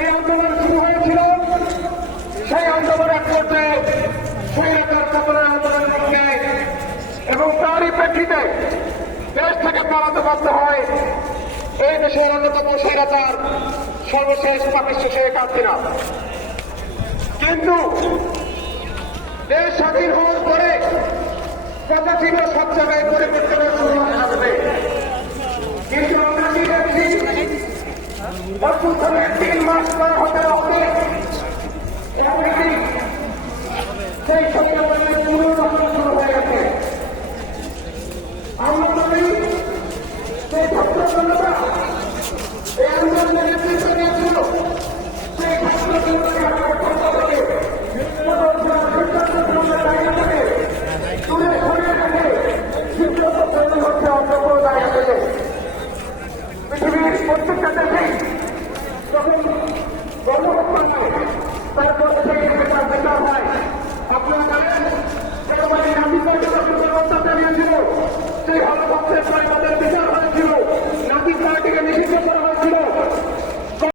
এই আন্দোলন শুরু হয়েছিল। সেই আন্দোলন এক স্বৈরাচার পতনের আন্দোলন করতে এবং তারই প্রেক্ষিতে দেশ থেকে পালাতে বাধ্য হয়। এই দেশের অন্যতম স্বৈরাচার সর্বশেষ পাকিস্তান শেখ হাসিনা কিন্তু দেশ স্বাধীন হওয়ার তিন মাস করা হতে হতে এমনকি সেই সত্যবাদীর পুনর্বাসন শুরু হয়ে গেছে আমরা বলি সেই ছাত্র জনতা এই আন্দোলনের নেতৃত্ব দিয়েছিল সেই ছাত্র জনতাকে আমরা ক্ষমতা থেকে সিদ্ধান্ত গ্রহণের জায়গা থেকে তুলে সরিয়ে রেখে সিদ্ধান্ত তৈরি হচ্ছে আপনারা